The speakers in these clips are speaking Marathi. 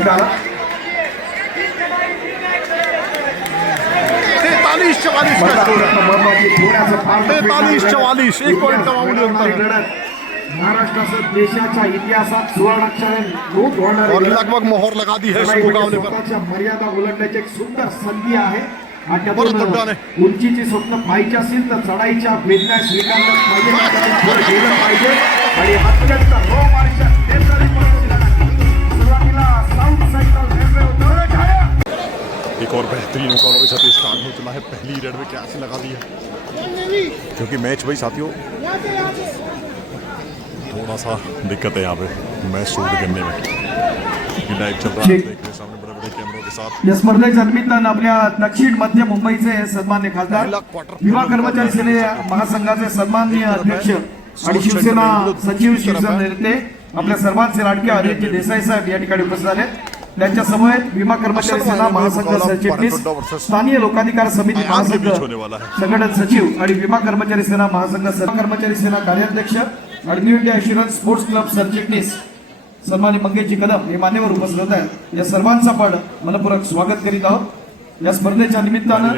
जिंकायला 43-44 एक पॉइंट मामूली अंतर महाराष्ट्रासह देशाच्या इतिहासात सुवर्णाक्षराने नोंद होणार और लगभग मोहर लगा दी है इस मुकाबले पर मर्यादा उलटण्याची एक सुंदर संधी आहे आणि बरं तोड्याने उंचीची स्वप्न पाहिजे असेल तर चढाईच्या वेदना स्वीकारलं पाहिजे थोडं गेलं पाहिजे आणि अत्यंत रोमांचक सुरुवातीला साऊथ सेंट्रल रेल्वे एक और बेहतरीन मुकाबला साथियों स्टार्ट हो चला है। पहली रेड में क्या से लगा दी है क्योंकि मैच भाई साथियों थोड़ा सा दिक्कत है यहाँ पे मैच शूट करने में लाइव चल रहा है देखने सामने बड़े बड़े कैमरों के साथ। या स्पर्धेच्या निमित्तानं आपल्या दक्षिण मध्य मुंबईचे सन्मान्य खासदार विमा कर्मचारी सेने महासंघाचे सन्माननीय अध्यक्ष आणि शिवसेना सचिव शिवसेना नेते आपल्या सर्वांचे लाडके अनिलजी देसाई साहेब या ठिकाणी उपस्थित झाले। त्यांच्या समवेत विमा कर्मचारी सेना महासंघ सरचिटणीस स्थानीय लोकाधिकार समिती महासंघ संघटन सचिव आणि विमा कर्मचारी सेना महासंघ कर्मचारी सेना कार्याध्यक्ष आणि new India insurance sports club सरचिटणीस सन्माननीय मंगेशजी कदम हे मान्यवर उपस्थित आहेत। या सर्वांचं आपण मनपूर्वक स्वागत करीत आहोत। या स्पर्धेच्या निमित्तानं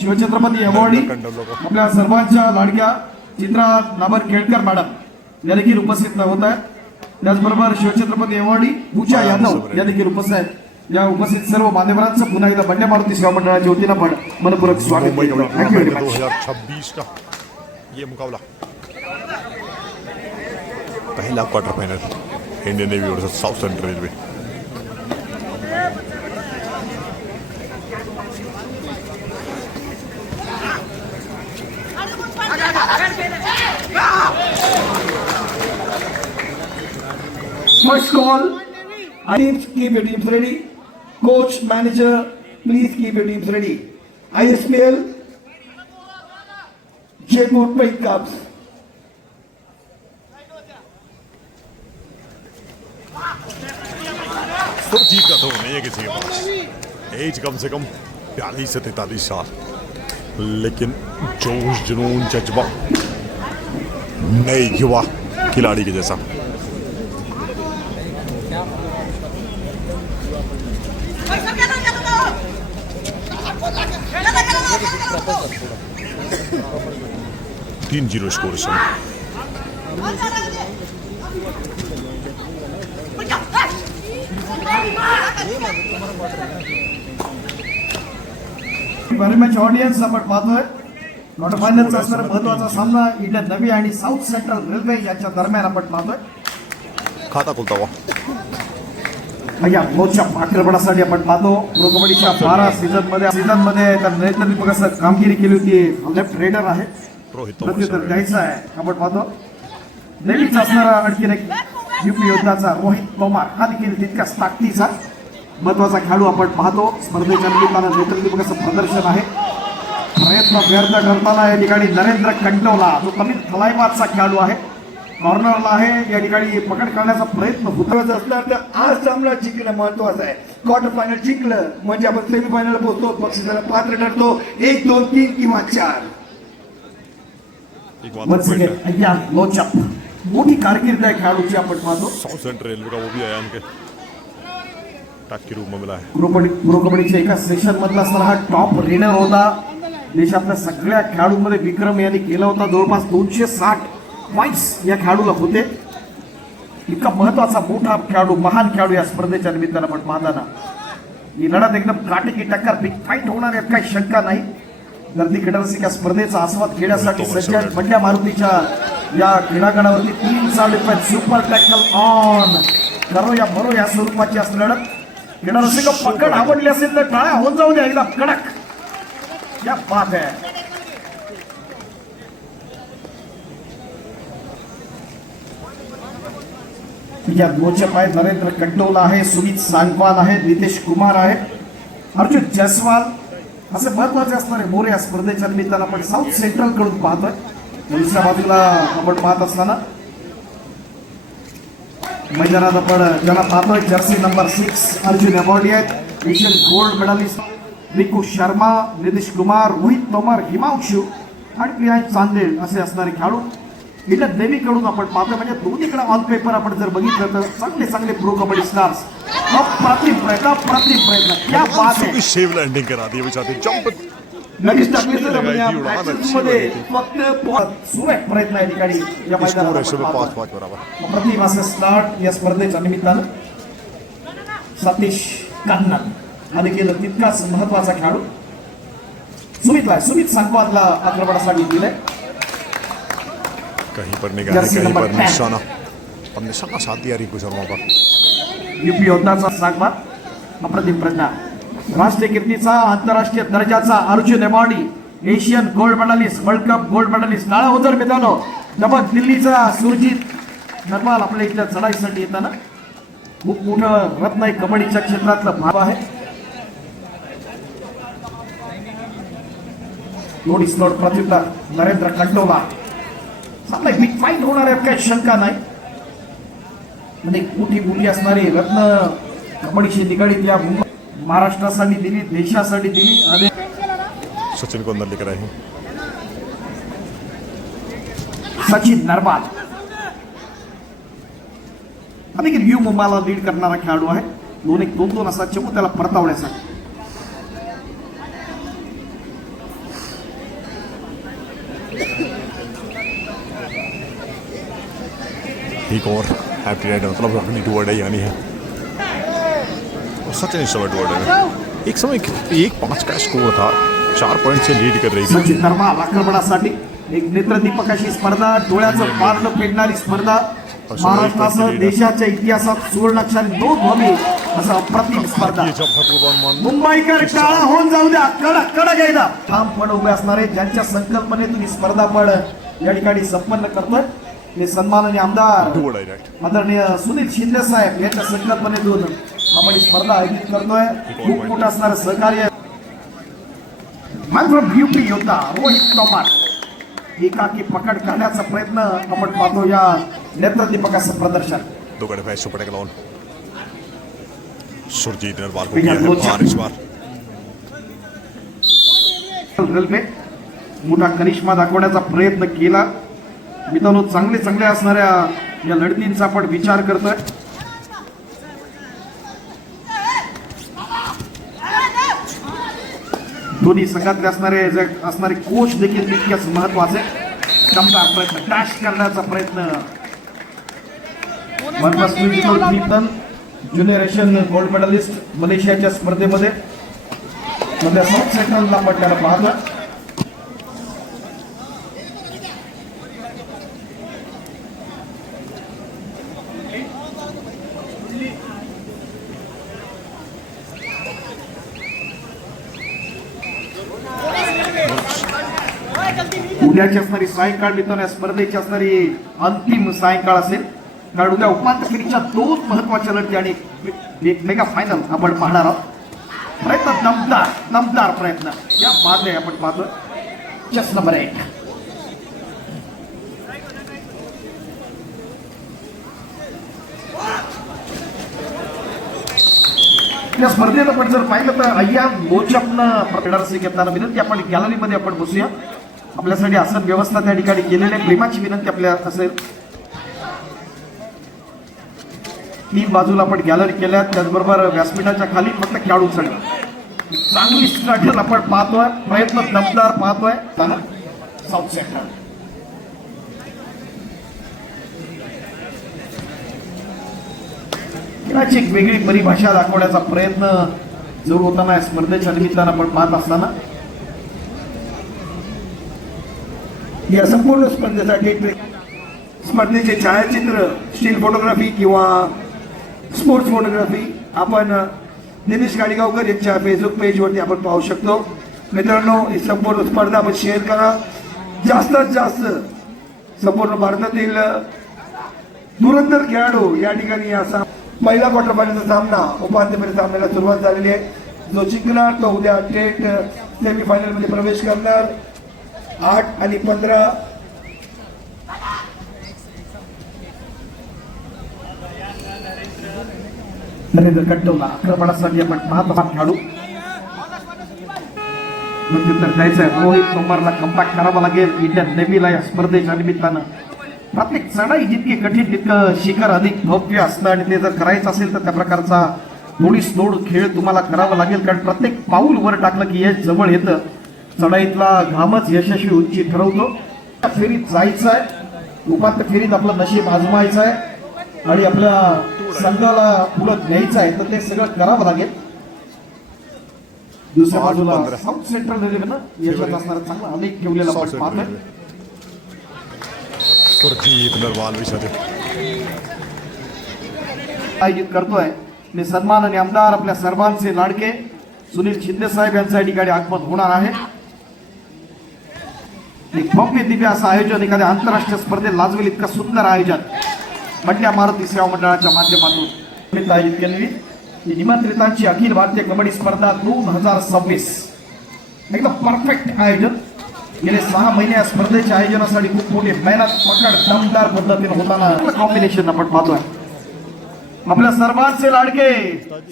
शिवछत्रपती अवॉर्डी आपल्या सर्वांच्या लाडक्या चित्रा नाबर केळकर मॅडम या देखील उपस्थित होत आहेत। त्याचबरोबर शिवछत्रपती अवॉर्डी पूजा यादव या देखील उपस्थित आहेत। या उपस्थित सर्व मान्यवरांचं पुन्हा एकदा बंड्या मारुती सेवा मंडळाच्या वतीनं आपण मनपूर्वक स्वागत करतो। Thank you very much. 2026 का ये मुकाबला पहला quarter final Indian navy versus south central railway. First call, teams keep your teams ready. Coach, manager, please keep your teams ready. ISPL, Jaipur Plate Cups. तो जीत का तो नहीं है किसी के पास, एज कम से कम 42 से 43 साल, लेकिन जोश जुनून जज्बा नए युवा खिलाड़ी के जैसा। तीन 0 स्कोर इस समय। व्हेरी मच ऑडियन्स आपण पाहतोय क्वार्टर फायनलचा असणारा महत्त्वाचा सामना इंडियन नवी आणि साऊथ सेंट्रल रेल्वे याच्या दरम्यान आपण पाहतोय। खाता खुलता हुआ या मोठ्या आक्रमणासाठी आपण पाहतो प्रो कबड्डीच्या 12 सीझन मध्ये नरेंद्र दीपक असं कामगिरी केली होती। लेफ्ट रेडर आहे प्रत्युत्तर द्यायचं आहे। आपण पाहतो नेहमीच असणारा आणखी एक युपी योद्धाचा रोहित तोमार हा देखील तितकाच ताकदीचा महत्वाचा खेळाडू आपण पाहतो। स्पर्धेच्या निमित्तानं नेतृत्व दीपकाचं प्रदर्शन आहे। प्रयत्न व्यर्थ करताना या ठिकाणी नरेंद्र कंटवला जो कमी फलाईबाजचा खेळाडू आहे, कॉर्नरला आहे, या ठिकाणी पकड करण्याचा प्रयत्न होत असला तर आज सामना जिंकणं महत्वाचं आहे। क्वार्टर फायनल जिंकलं म्हणजे आपण सेमीफायनल पोहोचतो, बक्षिसाला पात्र ठरतो। 1 2 3 किंवा 4 मोठी कारकीर्द आहे खेळाडूची आपण पाहतो। साउथ सेंट्रल रेलवे का वो भी आया उनके टाक के रूप में मिला है। प्रो कबड्डीच्या एका सेशन मधला असणारा हा टॉप रेडर होता। देशातल्या सगळ्या खेळाडूंमध्ये विक्रम यांनी केला होता। जवळपास 260 पॉइंट्स या खेळाडूला होते। इतका महत्वाचा मोठा खेळाडू, महान खेळाडू या स्पर्धेच्या निमित्तानं आपण पाहताना ही लढत एकदम काटेकी टक्कर, बिग फाईट होणार यात काही शंका नाही। गर्दी खेळाडूंची या स्पर्धेचा आस्वाद घेण्यासाठी सज्ज बंड्या मारुतीच्या या क्रीडांगणावरती 3 साल सुपर टॅकल ऑन करो या मरो या स्वरूपाची असं लढत खेळाडूंची पकड आवडली असेल तर टाळ्या होऊन जाऊ द्या एकदम कडक। क्या बात है। या मोर्चा पाय नरेंद्र कंटोला आहे, सुमित सांगवाल आहे, नितेश कुमार आहे, अर्जुन जयस्वाल असे महत्वाचे असणारे मोरे या स्पर्धेच्या निमित्तानं आपण साऊथ सेंट्रल कडून पाहतोय। दुसऱ्या बाजूला आपण पाहत असताना मैदानात आपण ज्याला पाहतोय जर्सी नंबर 6 अर्जुन अवॉर्डी आहेत, Asian gold medallist Rinku Sharma, Nitish Kumar, Rohit Tomar, Himanshu आणि प्रियांश चांदेल असे असणारे खेळाडू इंडियन नेव्ही कडून आपण पाहतो. म्हणजे दोन्हीकडे ऑन पेपर आपण जर बघितलं तर चांगले चांगले प्रो कबड्डी स्टार्स. अप्रतिम प्रयत्न क्या बात है. शेव लँडिंग करा दी विचारते जंप लगेच टाकले तर आपण या matches-मध्ये फक्त सुरेख प्रयत्न या ठिकाणी या स्कोर है मैदानात 5-5 बराबर. अप्रतिम असं स्टार्ट या स्पर्धेच्या निमित्तानं सतीश कान्नन हा देखील तितकाच महत्वाचा खेळाडू. सुमित सांगवादला आक्रमणासाठी दिलंय. कहीं पर निगाह कहीं पर निशाना और निशाना साथ दिया रिंकू शर्मा पर. यूपी योद्धाचा सांगवाद. अप्रतिम प्रज्ञा. राष्ट्रीय कीर्तीचा आंतरराष्ट्रीय दर्जाचा Arjun awardee, Asian gold medallist, world cup gold medallist. नाळा ओझर मित्रांनो डबल दिल्लीचा सुरजित नरवाल आपल्या इथल्या चढाईसाठी येताना खूप मोठं रत्न आहे कबड्डीच्या क्षेत्रातलं भाव आहे. लोडी स्लोट प्रत्युत्तर नरेंद्र कंटोला. चांगला बिग फाईट होणार आहे काही शंका नाही. म्हणजे मोठी बोली असणारी रत्न कबड्डीशी निगडीत या महाराष्ट्रासाठी दिली, देशासाठी दिली. आणि सचिन को अंदर लेकर आए हैं. सचिन नरवाल देखील यू मुंबईला लीड करणारा खेळाडू आहे. 2-1-2-2 असा चमू त्याला परतावण्यासाठी. एक और हैप्पी राइड मतलब अपनी टूवर्ड है यानी है. और सचिन इस समय टूवर्ड है. एक समय 1-5 का स्कोर था, 4 पॉइंट से लीड कर रही थी. सचिन नरवाल आक्रमणासाठी एक नेत्रदीपकाशी स्पर्धा, डोळ्याचं पारलं फेडणारी स्पर्धा. महाराष्ट्रासह देशाच्या इतिहासात सुवर्णाक्षराने नोंद व्हावी असं अप्रतिम स्पर्धा. मुंबईकर टाळा होऊन जाऊ द्या. कडक एकदा ठामपणे उभे असणारे ज्यांच्या संकल्पनेतून ही स्पर्धा पण या ठिकाणी संपन्न करतोय हे सन्माननीय आमदार आदरणीय सुनील शिंदे साहेब यांच्या संकल्पनेतून आपण ही स्पर्धा आयोजित करतोय. खूप मोठं असणारं सहकार्य. यूपी योद्धा रोहित तोमार एकाकी पकड करण्याचा प्रयत्न आपण पाहतो या नेत्रदीपकाचं प्रदर्शन. दो गड़े भाई super tackle on. Surjeet Narwal को किया है बाहर इस बार. रेल्वे मोठा करिश्मा दाखवण्याचा प्रयत्न केला. मित्रांनो चांगले असणाऱ्या या लढतींचा आपण विचार करतोय. दोन्ही संघातले असणारे कोच देखील तितक्याच महत्वाचे. दमदार प्रयत्न, डॅश करण्याचा प्रयत्न. ज्युनियर एशियन गोल्ड मेडलिस्ट मलेशियाच्या स्पर्धेमध्ये साऊथ सेंट्रलला आपण त्याला पाहतोय. उद्याची असणारी सायंकाळ मित्रांनो या स्पर्धेची असणारी अंतिम सायंकाळ असेल. कारण उद्या उपांत्य फेरीच्या 2 महत्वाच्या लढती आणि एक मेगा फायनल आपण पाहणार आहोत. प्रयत्न दमदार प्रयत्न या बाद आपण पाहतोय. Chase number 1. या स्पर्धेत आपण जर पाहिलं तर अय्या मोचपनं प्रदर्शन घेताना विनंती आपण गॅलरीमध्ये आपण बसूया. आपल्यासाठी आसन व्यवस्था त्या ठिकाणी केलेली आहे. प्रेमाची विनंती आपल्या असेल. 3 बाजूला आपण गॅलरी केल्या. त्याचबरोबर व्यासपीठाच्या खाली फक्त खेळाडू चढ. चांगली स्ट्रगल आपण पाहतोय. प्रयत्न दमदार पाहतोय. साऊथ सेंट्रल खेळाची एक वेगळी परिभाषा दाखवण्याचा प्रयत्न जरूर होताना स्पर्धेच्या निमित्तानं आपण पाहत असताना या संपूर्ण स्पर्धेसाठी स्पर्धेचे छायाचित्र, स्टील फोटोग्राफी किंवा स्पोर्ट्स फोटोग्राफी आपण दिनेश गाडीगावकर यांच्या फेसबुक पेजवरती आपण पाहू शकतो. मित्रांनो ही संपूर्ण स्पर्धा आपण शेअर करा. जास्तीत जास्त संपूर्ण भारतातील धुरंधर खेळाडू या ठिकाणी असा पहिला क्वार्टर फायनलचा सामना उपांत्य फेरी सामन्याला सुरुवात झालेली आहे. जो जिंकणार तो उद्या थेट सेमीफायनल मध्ये प्रवेश करणार. 8 आणि 15 नरेंद्र कंटोला आक्रमणासाठी आपण पाहत खेळाडू प्रत्युत्तर द्यायचं आहे. रोहित तोमारला कमबॅक करावा लागेल इंडियन नेव्हीला या स्पर्धेच्या निमित्तानं. प्रत्येक चढाई जितकी कठीण तितकं शिखर अधिक भव्य असतं आणि ते जर करायचं असेल तर त्या प्रकारचा थोडीसोड खेळ तुम्हाला करावा लागेल, कारण प्रत्येक पाऊल वर टाकलं की यश जवळ येतं. चढाईतला घामच यशस्वी उंची ठरवतो. फेरीत जायचं आहे, उपांत्य फेरीत आपलं नशीब आजमायचं आहे आणि आपल्या संघाला पुढे न्यायचं आहे, तर ते सगळं करावं लागेल. दुसऱ्या बाजूला साऊथ सेंट्रल रेल्वेनं यशात असणारा चांगला अनेक ठेवलेला आपण पाहतोय. सुरजीत नरवाल विषय आयोजित करतोय मी सन्मान आणि आमदार आपल्या सर्वांचे लाडके सुनील शिंदे साहेब यांच्या ठिकाणी आगमन होणार आहे. एक भव्य दिव्य असं आयोजन, एखाद्या आंतरराष्ट्रीय स्पर्धेत लाजवेल इतकं सुंदर आयोजन बंड्या मारुती सेवा मंडळाच्या माध्यमातून आयोजित केलेली ही निमंत्रितांची अखिल भारतीय कबड्डी स्पर्धा 2026 एकदम परफेक्ट आयोजन. गेले 6 महिने या स्पर्धेच्या आयोजनासाठी खूप मोठी मेहनत पकड दमदार पद्धतीने होताना कॉम्बिनेशन आपण पाहतोय. आपल्या सर्वांचे लाडके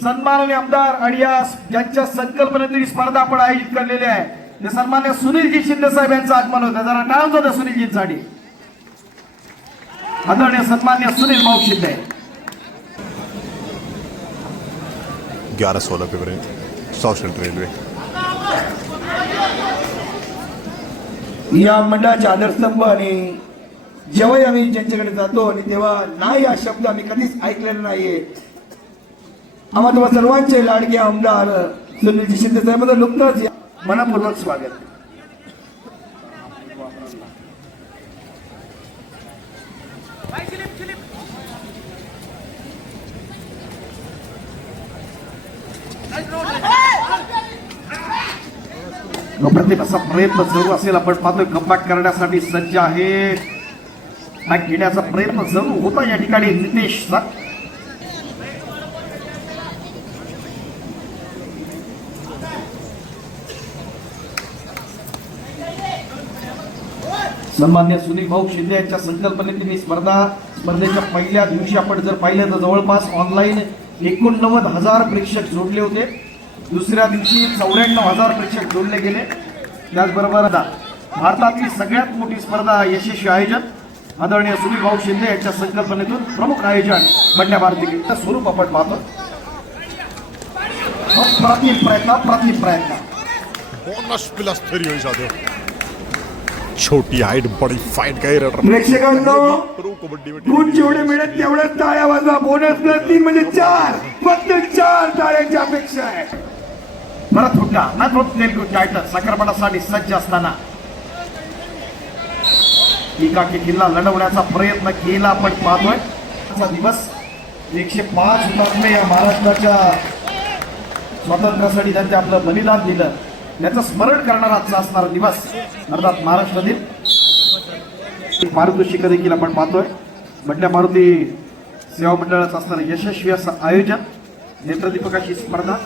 सन्माननीय आमदार आणि या ज्यांच्या संकल्पनेतून स्पर्धा आपण आयोजित केलेली आहे ते सन्मान्य सुनीलजी शिंदे साहेब यांचं आगमन होतं. जरा टाळून होतं सुनीलजींसाठी. आदरणीय सन्मान्य सुनील भाऊ Shinde. 11-16 February south central railway. या मंडळाचे आदरस्तंभ आणि जेव्हाही आम्ही ज्यांच्याकडे जातो आणि तेव्हा नाही हा शब्द आम्ही कधीच ऐकलेला नाहीये. आम्हा तुम्हा सर्वांचे लाडके आमदार सुनीलजी शिंदे साहेब नुकतंच मनपूर्वक स्वागत. प्रत्येक असा प्रयत्न जरूर असेल. आपण पाहतोय कमबॅक करण्यासाठी सज्ज आहे, बॅक घेण्याचा प्रयत्न जरूर होता या ठिकाणी नितेशचा. सन्मान्य सुनील भाऊ शिंदे यांच्या संकल्पनेतील ही स्पर्धेच्या पहिल्या दिवशी आपण जर पाहिलं तर जवळपास ऑनलाईन 89,000 प्रेक्षक जोडले होते. दुसऱ्या दिवशी 94,000 प्रेक्षक जोडले गेले. त्याचबरोबर भारतातली सगळ्यात मोठी स्पर्धा यशस्वी आयोजन आदरणीय सुनील भाऊ शिंदे यांच्या संकल्पनेतून प्रमुख आयोजन बंड्या मारुती स्वरूप आपण पाहतो. प्राथमिक प्रयत्न बोनस प्लस थ्री होई जाते. छोटी हाईट बड़ी फाइट काही प्रेक्षकांनो गुण जेवढे मिळत तेवढ्याच टाळ्या वाजवा. बोनस प्लस 3 म्हणजे 4, फक्त 4 टाळ्यांची अपेक्षा आहे. परत हुड्डा नाथोत तेलगू टायटल साखरपटासाठी सज्ज असताना एकाकी किल्ला लढवण्याचा प्रयत्न केला आपण पाहतोय. आजचा दिवस 105 हुतात्मे या महाराष्ट्राच्या स्वातंत्र्यासाठी त्यांनी आपलं बलिदान दिलं त्याचं स्मरण करणारा आजचा असणारा दिवस अर्थात महाराष्ट्र दिन. पारितोषिक देखील आपण पाहतोय. बंड्या मारुती सेवा मंडळाचं असणारं यशस्वी असं आयोजन, नेत्रदीपकाची स्पर्धा.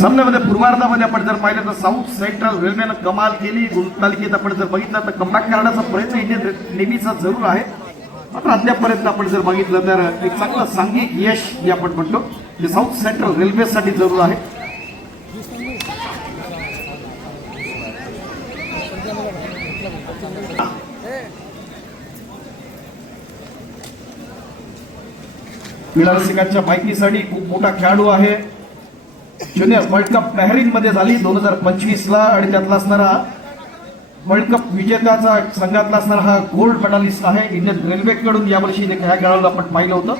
सामन्यामध्ये पूर्वार्धामध्ये आपण जर पाहिलं तर साऊथ सेंट्रल रेल्वेनं कमाल केली. गुणतालिकेत आपण जर बघितलं तर कमबॅक करण्याचा प्रयत्न इंडियन नेव्हीचा जरूर आहे. मात्र अद्यापर्यंत आपण जर बघितलं तर एक चांगलं सांघिक यश जे आपण म्हणतो ते साऊथ सेंट्रल रेल्वेसाठी जरूर आहे. क्रीडा रसिकांच्या माहितीसाठी खूप मोठा खेळाडू आहे. ज्युनियर वर्ल्ड कप बहरीन मध्ये झाली 2025 ला आणि त्यातला असणारा वर्ल्ड कप विजेत्याचा संघातला असणारा हा गोल्ड मेडलिस्ट आहे. इंडियन रेल्वे कडून यावर्षी ह्या खेळाडूला आपण पाहिलं होतं.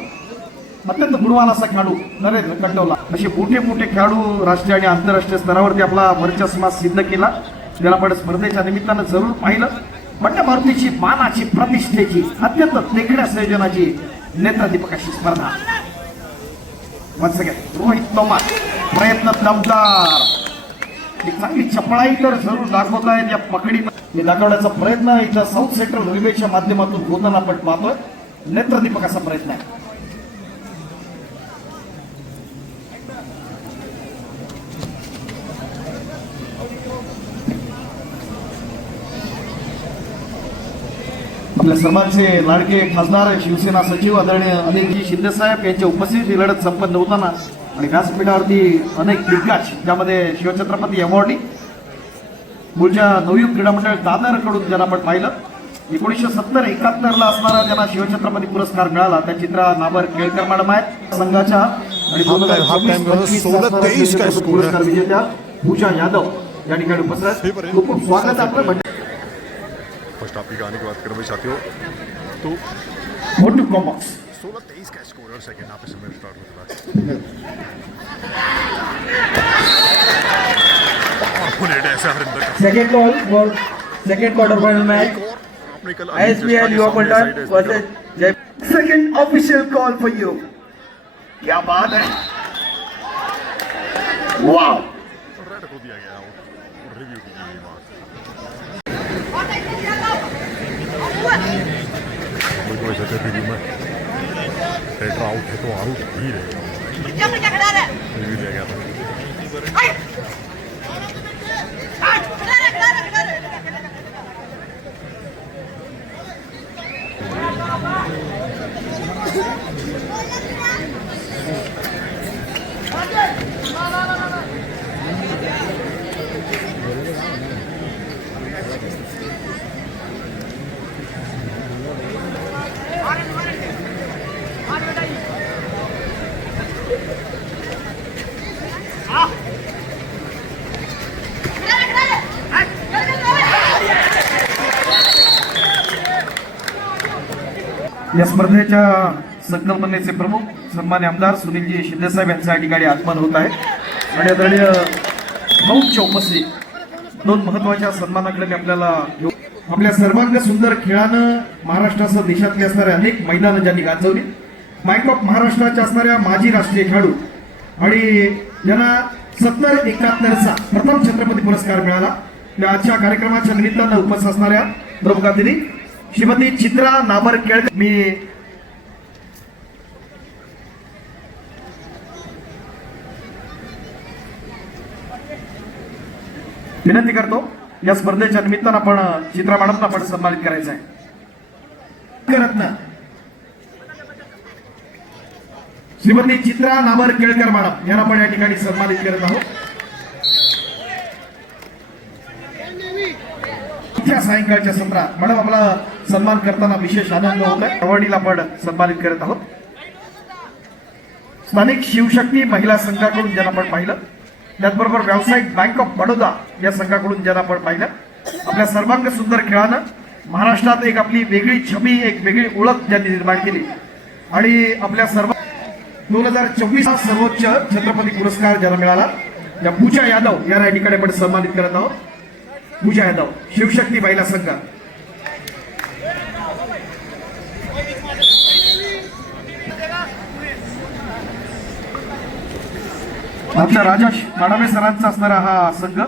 अत्यंत गुणवान असा खेळाडू नरेंद्र कंटवला. असे मोठे मोठे खेळाडू राष्ट्रीय आणि आंतरराष्ट्रीय स्तरावरती आपला वर्चस्व सिद्ध केला. त्याला आपण स्पर्धेच्या निमित्तानं जरूर पाहिलं. बंड्या मारुतीची मानाची प्रतिष्ठेची अत्यंत देखण्या संयोजनाची नेत्रदीपकाशी स्पर्धा. रोहित तोमार प्रयत्न दमदार, एक चांगली चपळाई तर जरूर दाखवत आहेत. या पकडीमध्ये दाखवण्याचा प्रयत्न इथं साऊथ सेंट्रल रेल्वेच्या माध्यमातून होताना आपण पाहतोय. नेत्रदीपकाचा प्रयत्न आहे. आपल्या सर्वांचे लाडके खासदार शिवसेना सचिव आदरणीय अनिलजी शिंदेसाहेब यांच्या उपस्थितीत ही लढत संपन्न होताना आणि व्यासपीठावरती अनेक दिग्गज ज्यामध्ये शिवछत्रपती अवॉर्डी मूळच्या नवयुग क्रीडा मंडळ दादरकडून ज्यांना आपण पाहिलं 1970-71 असणारा ज्यांना शिवछत्रपती पुरस्कार मिळाला त्या चित्रा नाबर केळकर मॅडम आहेत संघाच्या आणि 2024-25 असणाऱ्या पुरस्कार विजेत्या पूजा यादव या ठिकाणी उपस्थित खूप खूप स्वागत आपलं म्हणजे फर्स्ट हाफ की कहानी की बात करें भाई साथियों तो मोटू कॉम्बॉक्स 16-23 का स्कोर और सेकंड हाफ से स्टार्ट होता है और पुनेट ऐसा हरिंदर का second call for second quarter final match आपने कल ISBL Yuva Paltan versus Jai second official call for you क्या बात है वाओ रेड को दिया गया और रिव्यू की गई बात कोई ऐसे रिव्यू में रेड आउट है तो आउट ही रहेगा रिव्यू दिया गया था या स्पर्धेच्या संकल्पनेचे प्रमुख सन्मान्य आमदार सुनीलजी शिंदेसाहेब यांच्या या ठिकाणी आगमन होत आहे आणि आदरणीय भाऊच्या उपस्थित दोन महत्वाच्या सन्मानाकडे मी आपल्याला घेऊ आपल्या सर्वांग सुंदर खेळानं महाराष्ट्रासह देशातली असणाऱ्या अनेक मैदानं ज्यांनी गाजवली बँक ऑफ महाराष्ट्राच्या असणाऱ्या माजी राष्ट्रीय खेळाडू आणि ज्यांना 70-71चा प्रथम छत्रपती पुरस्कार मिळाला त्या आजच्या कार्यक्रमाच्या निमित्तानं उपस्थित असणाऱ्या प्रमुख अतिथी श्रीमती चित्रा नाबर केळकर मी विनंती करतो या स्पर्धेच्या निमित्तानं आपण चित्रा मॅडमना आपण सन्मानित करायचं आहे रत्न श्रीमती चित्रा नाबर केळकर मॅडम यांना आपण या ठिकाणी सन्मानित करत आहोत सायंकाळच्या सत्रात मॅडम आपला सन्मान करताना विशेष आनंद होत आहे अवॉर्डीला आपण सन्मानित करत आहोत स्थानिक शिवशक्ती महिला संघाकडून ज्यांना आपण पाहिलं त्याचबरोबर व्यावसायिक बँक ऑफ बडोदा या संघाकडून ज्यांना आपण पाहिलं आपल्या सर्वांग सुंदर खेळानं महाराष्ट्रात एक आपली वेगळी छबी एक वेगळी ओळख ज्यांनी निर्माण केली आणि आपल्या सर्व 2024 सर्वोच्च छत्रपती पुरस्कार ज्यांना मिळाला या पूजा यादव या ठिकाणी आपण सन्मानित करत आहोत पूजा यादव शिवशक्ती महिला संघ आपल्या राजा माडावे सरांचा असणारा हा संघ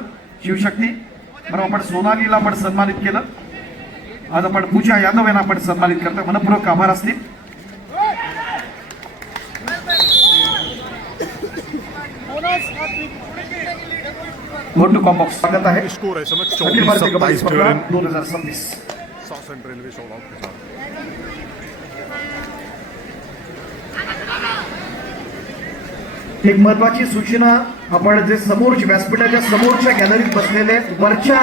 शिवशक्ती बरोबर आपण सोनालीला आपण सन्मानित केलं आज आपण पूजा यादव यांना आपण सन्मानित करतो मनपूर्वक आभार असतील मोटू कॉम्बॉक्स स्वागत आहे स्कोर है समय अखिल भारतीय कबड्डी 24-27 स्पर्धा 2026 साउथ एंड रेलवे शॉल आउट के साथ एक महत्वाची सूचना आपण जे समोरच्या व्यासपीठाच्या समोरच्या गॅलरीत बसलेले वरच्या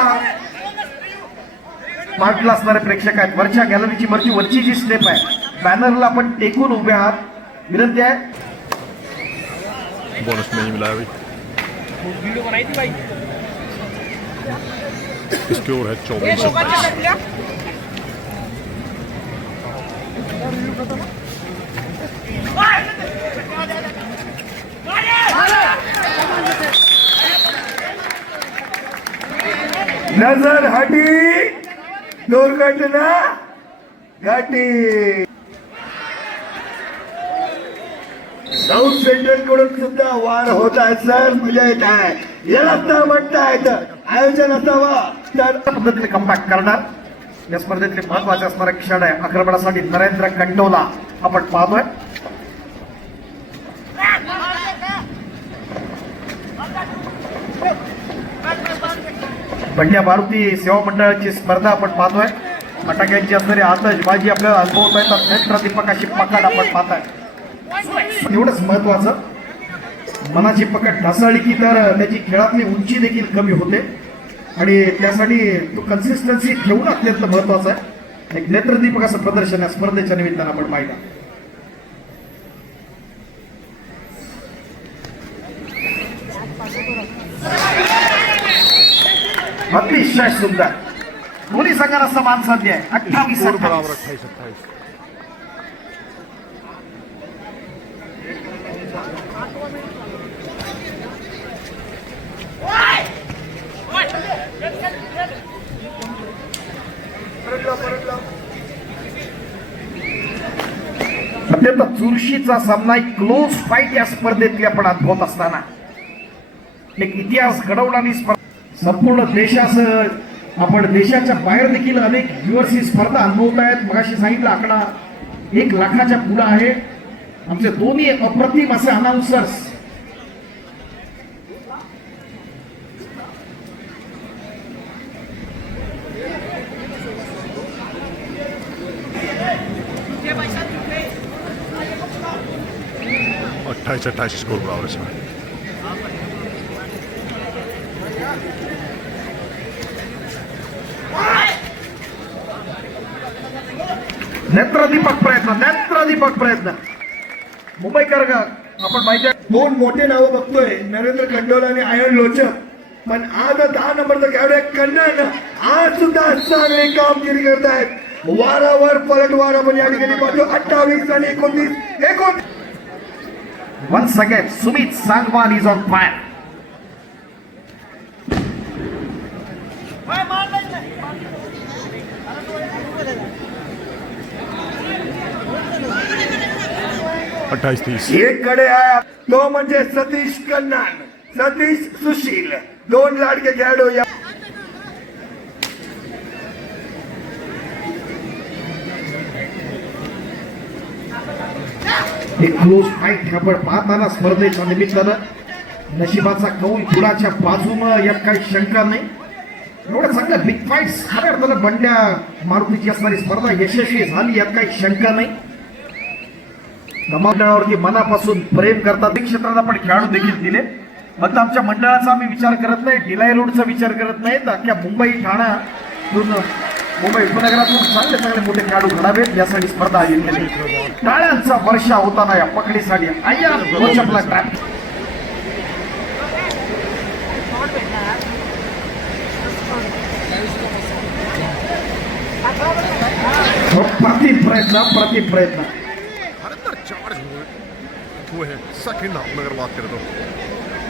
पार्टला असणारे प्रेक्षक आहेत वरच्या गॅलरीची वरची जी स्टेप आहे बॅनरला आपण टेकून उभे आहात विनंती आहे बोनस नहीं मिला है भाई वीडियो बनाई थी भाई स्कोर है 24-27 नजर हटी दुर्घटना घटी साऊथ सेंट्रल कडून सुद्धा वार होत आहे सर मजा येत आहे याला तर म्हणता येतं आयोजन असावा तर पद्धतीने कमबॅक करणार या स्पर्धेतले महत्वाचे असणारा खेळाडू आहे आक्रमणासाठी नरेंद्र कंटोला आपण पाहतोय बंड्या मारुती सेवा मंडळाची स्पर्धा आपण पाहतोय फटाक्यांची असणारी आतषबाजी आपल्याला अनुभवता येतात. नेत्रदीपक अशी पकड आपण पाहताय. एवढंच महत्वाचं, मनाची पकड ढासळली की तर त्याची खेळातली उंची देखील कमी होते आणि त्यासाठी तो कन्सिस्टन्सी ठेवणं अत्यंत महत्वाचं आहे. एक नेत्रदीपक असं प्रदर्शन या स्पर्धेच्या निमित्तानं आपण पाहिलं. अतिशय सुंदर दोन्ही संघांना समान संधी आहे. 28 स्कोर बराबर 28-28. अत्यंत चुरशीचा सामना, एक क्लोज फाईट या स्पर्धेतली आपण अनुभवत असताना एक इतिहास घडवणारी स्पर्धा. संपूर्ण देशासह आपण देशाच्या बाहेर देखील अनेक व्ह्युअर्स ही स्पर्धा अनुभवत आहेत. मगाशी सांगितलं आकडा 1 लाखाच्या पुढे आहे. आमचे दोन्ही अप्रतिम असे अनाउन्सर्स अट्ठाईस स्कोर बराबर है. नेत्रदीपक प्रयत्न मुंबईकर आपण माहिती आहे. दोन मोठे नावं बघतोय, नरेंद्र खंडोला आणि आयन लोचक. पण आज 10 नंबरचा खेळाडू आहे कन्नन. आज सुद्धा चांगली कामगिरी करतायत. वारावर पलटवार आपण या ठिकाणी पाहतो. 28 आणि 29. Once again, Sumit Sangwan is on fire. अट्ठाईस 30. एक कडे आहे तो म्हणजे सतीश कन्नन, सतीश सुशील. दोन लाडके खेळाडू या एक क्लोज फाईट आपण पाहताना स्पर्धेच्या निमित्तानं नशिबाचा कौल गुलाच्या बाजूनं यात काही शंका नाही. एवढं चांगलं बिग फाईट्स खऱ्या अर्थानं बंड्या मारुतीची असणारी स्पर्धा यशस्वी झाली यात काही शंका नाही. गमावण्यावरती मनापासून प्रेम करतात. क्षेत्रात आपण खेळाडू देखील दिले. फक्त आमच्या मंडळाचा आम्ही विचार करत नाही, ढिलाई रोडचा विचार करत नाही, तर अख्ख्या मुंबई ठाण्यातून मुंबई उपनगरातून चांगले मोठे खेळाडू घडावेत यासाठी स्पर्धा आयोजित केली. टाळ्यांचा वर्षा होताना या पकडीसाठी आय्या रोचकला ट्रॅप. प्रतिम प्रयत्न हरिंदर चार्ज हुए हैं. सेकंड हाफ में अगर बात करें तो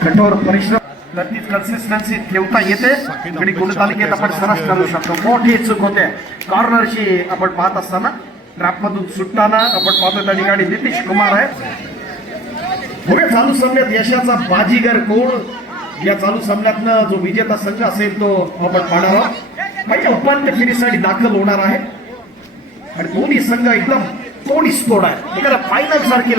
कठोर परिश्रम, नक्कीच कन्सिस्टन्सी ठेवता येते आणि गुणतालिकेत आपण सरस करू शकतो. मोठी चूक होते कॉर्नरशी आपण पाहत असताना. ट्रॅप मधून सुटताना आपण पाहतो त्या ठिकाणी नितीश कुमार आहे. पुढे चालू सामन्यात यशाचा बाजीगर कोण, या चालू सामन्यातनं जो विजेता संघ असेल तो आपण पाहणार आहोत. पहिल्या उपांत्य फेरीसाठी दाखल होणार आहे आणि दोन्ही संघ एकदम तोडी स्फोट आहे. एखादा फायनल सारखी.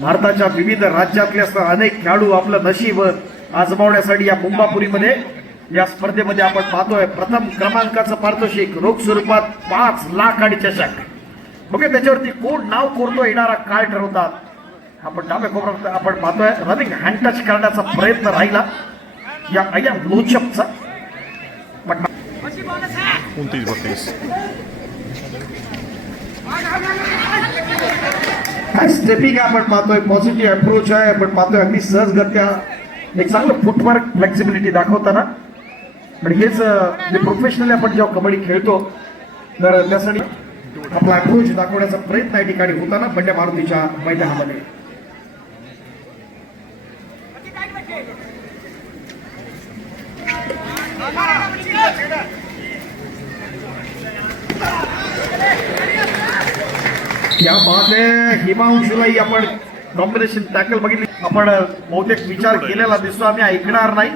भारताच्या विविध राज्यातले असणारे अनेक खेळाडू आपलं नशीब आजमावण्यासाठी या मुंबापुरीमध्ये या स्पर्धेमध्ये आपण पाहतोय. प्रथम क्रमांकाचं पारितोषिक रोख स्वरूपात 5 लाख आणि चषक. ओके, त्याच्यावरती कोण नाव कोरतो येणारा काय ठरवतात. आपण डाव्या कोपऱ्यात आपण पाहतोय रनिंग हँड टच करण्याचा प्रयत्न राहिला या अय्या लोचकचा. 29-32. काय स्टेपिंग आपण पाहतोय, पॉझिटिव्ह अप्रोच आहे आपण पाहतोय. अगदी सहजगत्या एक चांगलं फुटवर्क फ्लेक्सिबिलिटी दाखवताना. आणि हेच जे प्रोफेशनली आपण जेव्हा कबड्डी खेळतो तर त्यासाठी आपला अप्रोच दाखवण्याचा प्रयत्न या ठिकाणी होताना बंड्या मारुतीच्या मैदानामध्ये. या बात आहे. हिमांशुलाही आपण कॉम्बिनेशन टॅकल बघितली. आपण बहुतेक विचार केलेला दिसतो, आम्ही ऐकणार नाही.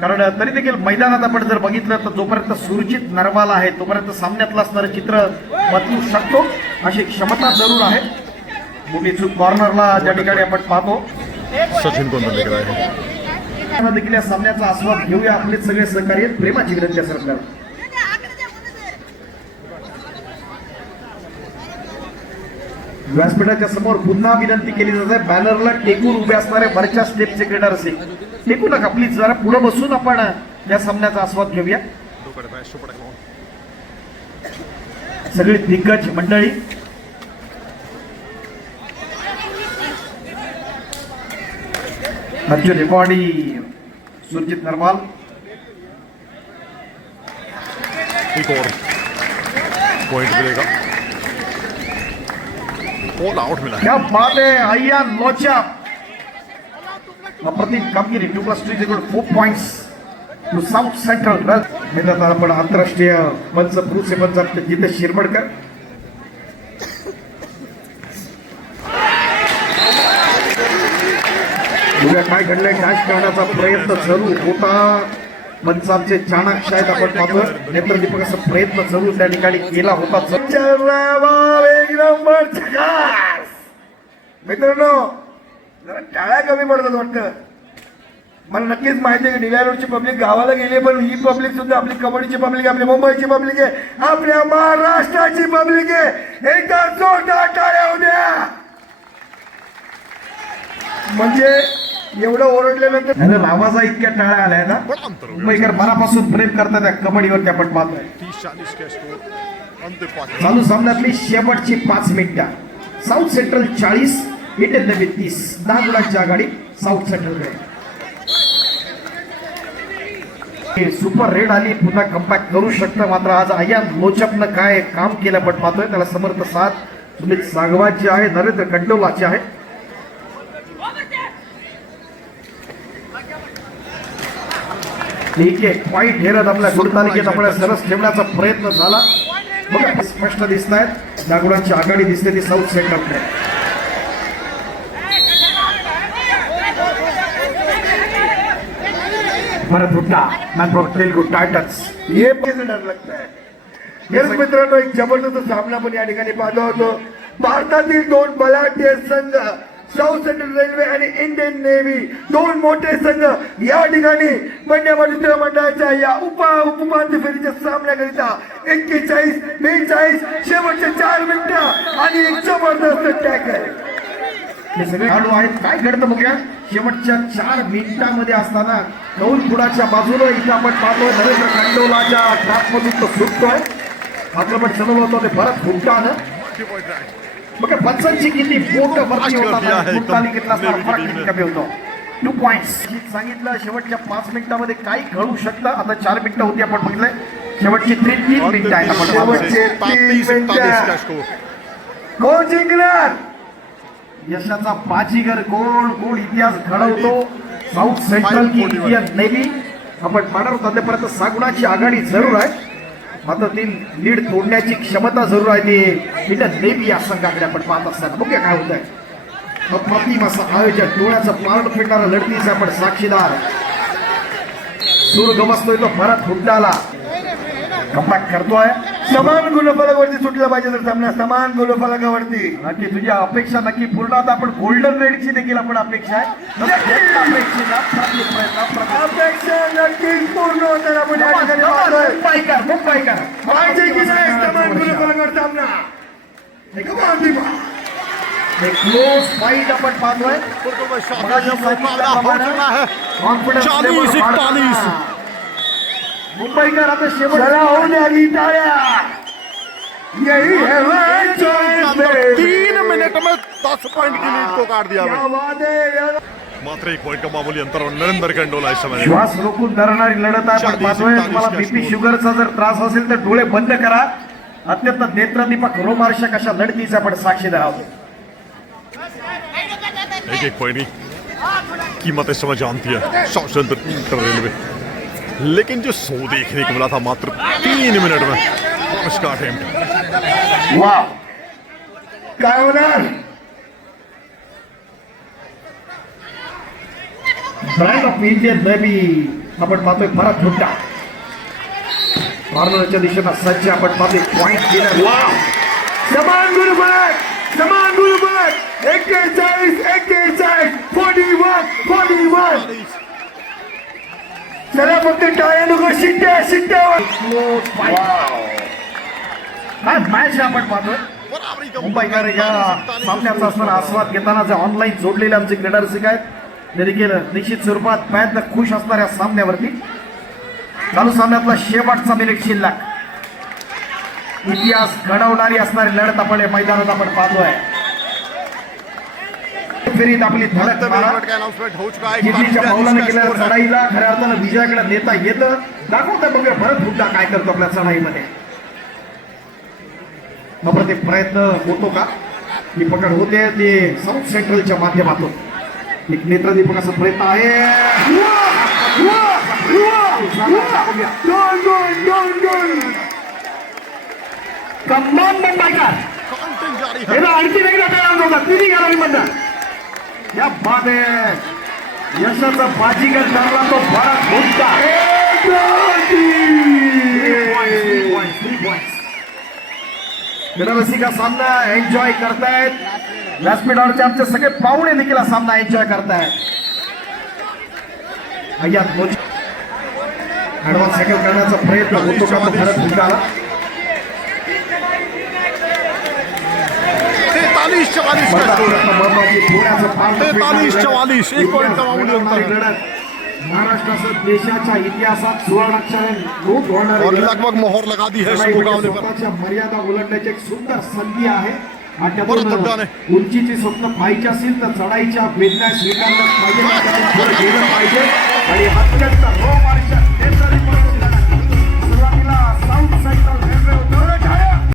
कारण तरी देखील मैदानात आपण जर बघितलं तर जोपर्यंत सुरजित नरवाला आहे तोपर्यंत सामन्यातलं असणारं चित्र बदलू शकतो अशी क्षमता जरूर आहे. मोठी चूक कॉर्नरला ज्या ठिकाणी आपण पाहतो. सचिन को अंदर लेकर आए हैं. देखील या सामन्याचा आस्वाद घेऊया. आपले सगळे सहकार्य प्रेमाची विनंती असेल आपल्याला. व्यासपीठाच्या समोर पुन्हा विनंती केली जाते बॅनरला टेकून उभे असणारे वरच्या स्टेपचे क्रीडा रसिक टेकू नका प्लीज, जरा पुढे बसून आपण या सामन्याचा आस्वाद घेऊया. सगळी दिग्गज मंडळी अर्जुन रेकॉर्डी, सुरजित नरवाल, एक और पॉइंट मिलेगा. ऑल आउट मिला. क्या बात है अय्यान लोचा, अप्रतिम कामगिरी. 2+2 = 4 पॉइंट्स टू साउथ सेंट्रल. मिळतात आपण आंतरराष्ट्रीय मंच पुरुष मंच आपले जितेश शिरमडकर. उद्या काय घडलंय डॅश करण्याचा प्रयत्न चालू होता. मंच आमचे चाणक्य आहेत आपण पाहतोय. नेत्रदीपक असा प्रयत्न चालू त्या ठिकाणी केला होता. एक नंबर झकास. मित्रांनो जरा टाळ्या कमी पडतात वाटतं. मला नक्कीच माहिती आहे की डिल्या रोडची पब्लिक गावाला गेली, पण ही पब्लिक सुद्धा आपली कबड्डीची पब्लिक आहे, आपली मुंबईची पब्लिक आहे, आपल्या महाराष्ट्राची पब्लिक आहे. एकदा जोरदार टाळ्या होत्या. म्हणजे एवढं ओरडल्यानंतर आवाजा इतक्या टाळ्या आल्या ना. मुंबईकर मनापासून प्रेम करतात त्या कबड्डीवरती आपण पाहतोय. 30-40 का स्कोर अंतिम 5. चालू सामन्यातली शेवटची 5 मिनिटं. साऊथ सेंट्रल 40, इंडियन नवी 30. 10 गुणांची आघाडी साऊथ सेंट्रलकडे. सुपर रेड आली, पुन्हा कमबॅक करू शकतं. मात्र आज अय्यान लोचपनं काय काम केलं आपण पाहतोय. त्याला समर्थ साथ सुमित सागवाची आहे, नरेंद्र कंडोलाची आहे. ठीक आहे, पॉईंट हेरत आपल्या गुणतालिकेत आपल्या सरस ठेवण्याचा प्रयत्न झाला. बघा स्पष्ट दिसत आहेत. 10 गुणांची आघाडी दिसते ती साऊथ सेंट्रलकडे. भरत हुड्डा, मॅनफ्रॉम तेलुगू टायटन्स. हे पण डर लगता है. हेच मित्रांनो एक जबरदस्त सामना पण या ठिकाणी पाहतो होतो. भारतातील 2 बलाढ्य संघ साऊथ सेंट्रल रेल्वे आणि इंडियन नेव्ही, 2 मोठे संघ या ठिकाणी बंड्या मंडळाच्या या उपांत्य फेरीच्या सामन्याकरिता 41, 42 शेवटचे 4 मिनिटं आणि एक जबरदस्त टॅकल. हे सगळे खेळाडू आहेत. काय घडतं बघूया शेवटच्या 4 मिनिटांमध्ये असताना कौलपुराच्या बाजूला इथं आपण पाहतोय नरेंद्र कंडोलाच्या ट्रॅपमधून तो सुटतोय. आक्रमण चालवलं होतं ते भरत हुड्डानं. बघा पंचांची किती पोट वरती होतात. गुणतालिकेतला फरक किती कमी होतो. 2 पॉइंट्स सांगितलं. शेवटच्या 5 मिनिटांमध्ये काही घडू शकतं. आता 4 मिनिटं होती आपण बघितलंय. शेवटची 3 मिनिटं आहेत आपण शेवटचे 3 मिनिटं. कोण जिंकणार? यशाचा बाजीगर गोल इतिहास घडवतो साऊथ सेंट्रल की इंडियन नेव्ही. आपण पाहणार होतो त्यापर्यंत 6 गुणांची आघाडी जरूर आहे. मात्र ती लीड तोडण्याची क्षमता जरूर आहे. ती इंडियन नेव्ही या संघाकडे आपण पाहत असताना बघूया काय होत आहे. अप्रतिम असं आयोजन, डोळ्याचं पारण फिरणारा लढतीचा आपण साक्षीदार. सूर गवसतोय तो भरत हुड्डाला. कमबॅक करतोय. समान गुणफलकावरती सुटला पाहिजे तर सामना समान गुणफलकावरती. नक्की तुझ्या अपेक्षा नक्की पूर्ण. आता आपण गोल्डन रेडची देखील आपण अपेक्षा आहे. अपेक्षा नक्कीच पूर्ण होताना आपण या ठिकाणी पाहतोय. मुंबईकर पाहिजे की नाही समान गुणफलकावर सामना. क्लोज फाईट आपण पाहतोय. कॉन्फिडन्स मुंबईकर आता शेवटला होऊन आली टाळ्या. यही है 3 मिनट में 10 पॉइंट की लीड को काट दिया. मात्र 1 पॉइंट का मामूली अंतर और नरेंद्र कंडोला इस समय. श्वास रोखून धरणारी लढत आहे. आपण पाहतोय. तुम्हाला बीपी शुगरचा जर त्रास असेल तर डोळे बंद करा. अत्यंत नेत्रदीपक रोमार्शक अशा लढतीचा आपण साक्षीदार आहोत. 1 पॉइंट की कीमत इस समय जानती है साउथ सेंट्रल रेलवे. लेकिन जो 100 देखने को मिला था मात्र 3 मिनट में उसका अटेम्प्ट. वाह काय होणार. ब्रँड ऑफ इंडियन नेव्ही आपण पाहतोय भरत हुड्डा. कॉर्नरच्या दिशेनं सज्ज आपण पाहतोय. पॉइंट केला. समान गुणफलक 41 41. चला फक्त टाळ्या नको शिट्ट्या. काय मॅच आपण पाहतोय. बराबरी का मुंबईकर या सामन्याचा असणारा आस्वाद घेताना जे ऑनलाईन जोडलेले आमचे क्रीडा रसिक आहेत देखील निश्चित स्वरूपात प्रयत्न खुश असणाऱ्या सामन्यावरती चालू सामन्यातला शेवटचा मिनिट शिल्लक इतिहास घडवणारी असणारी लढत आपण या मैदानात आपण पाहतोय फेरीत आपली धडक मारा अनाउन्समेंट हो चुका है जिंकलीच्या पावलाने केलेल्या चढाईला खऱ्या अर्थानं विजयाकडे नेता येतं दाखवतं बघूया भरत हुड्डा काय करतो आपल्या चढाईमध्ये अप्रतिम प्रयत्न होतो का ही पकड होते ते साऊथ सेंट्रलच्या माध्यमातून एक नेत्रदीपकाचा प्रयत्न आहे कमान मुंबईकर काउंटिंग जारी हे है ना आणखी वेगळा काय होता तिन्ही गॅलरी मधनं या बाद यशाचा बाजीगर ठरला तो भरत हुड्डा रसिका सामना एन्जॉय करतायत व्यासपीठावरचे आमचे सगळे पाहुणे देखील हा सामना एन्जॉय करतायत ऍडव्हान्स सेकल करण्याचा प्रयत्न होतो का तो भरत हुड्डाला 43-44 का स्कोर है 43-44 एक पॉइंट कमावली अंतर महाराष्ट्रासह देशाच्या इतिहासात सुवर्णाक्षराने नोंद होणार और लगभग मोहर लगा दी है इस मुकाबले पर स्वतःच्या मर्यादा ओलांडण्याची एक सुंदर संधी आहे आणि बरं त्यातून धक्का नाही. उंचीची स्वप्न पाहायची असेल तर चढाईच्या वेदना स्वीकारलं पाहिजे त्यातून थोडं गेलं पाहिजे आणि अत्यंत रोमांचक